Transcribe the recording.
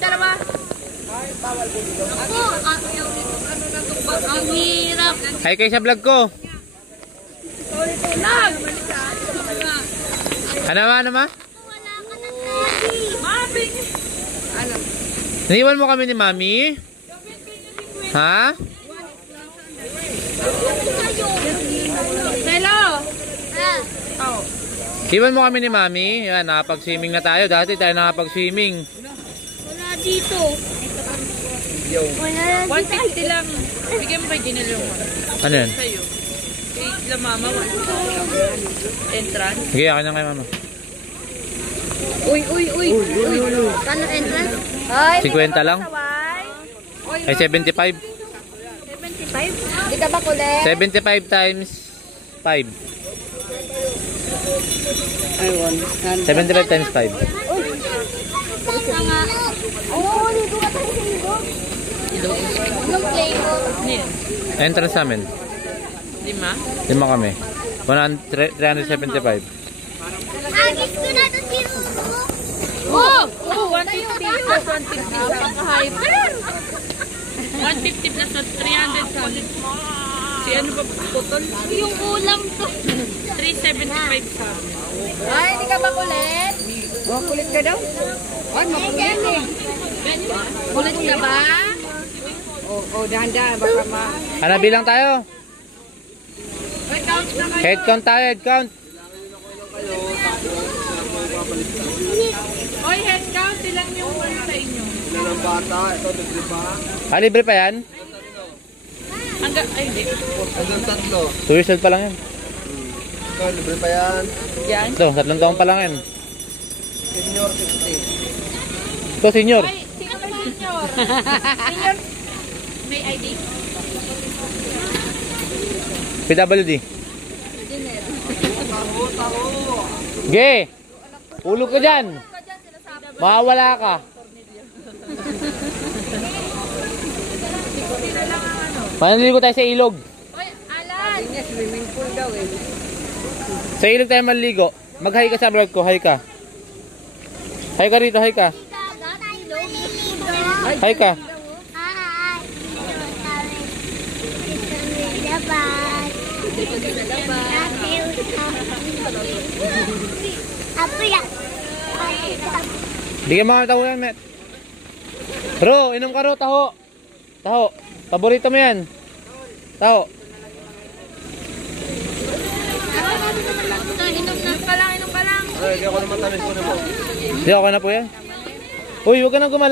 dalawa. Ako, ang hirap. Hi kayo sa vlog ko. Vlog! Ano ma? Wala ka na daddy. Mami! Ano? Naiwan mo kami ni Mami? Ha? Hello! Oh. Iwan mo kami ni Mami? Yan, nakapag-swimming na tayo. Dati tayo nakapag-swimming. Wala dito. Wala 150 lang. Bigyan mo kay Ginel yung Ano yan? sa'yo. Kay la mama, 150. Entrance. Sige, akin na kay Mama. Uy. Kano entrance? Ay, 50 lang? Ay, 75. 75? Di ka ba kulit? 75 times 5. 75 times 5. Oo, ligo ka tayo sa ligo. Anong play ko? Niyan. Entrance namin. 5. 5 kami. 375. Agis ko na ito si Ruto. Oh! 150 plus 150 sa kahayop. 150 plus 300 sa si ano ba putol? Yung ulam ko. 375 sa Ay, hindi ka ba kulit? oh, kulit ka daw? Ay, makulit eh. Kulit ka ba? Oh, dahan-dahan baka ma Ano, bilang tayo? Ay, count na kayo. Head count tayo, head count. Oy, head count ilang yung one sa inyo? Ilan ang bata? Ito, libre pa. Ah, libre pa yan? Hanggang ay hindi. Hanggang 3. 2 years old pa lang yan. Ito, libre pa yan. Yan. Ito, 3 taon pa lang yan. Senior 60. Ito, senior. Ay, sino ba senior? Senior may ID. PWD. Ge! Ulog ka dyan. Mawawala ka. Manaligo tayo sa ilog. Oy, Alan. Swimming pool daw eh. Sa ilog tayo maliligo. Mag-hi ka sa vlog ko. Hi ka. Hi ka rito. Hi ka. Hi ka. Bigyan mo kami taho yan, Met. Bro, inom ka ro, taho. Taho. Paborito mo yan. Taho. Inom ka lang. Ay, hindi ako naman tamis ko na po. Hindi, okay na po yan. Uy, huwag ka nang gumala.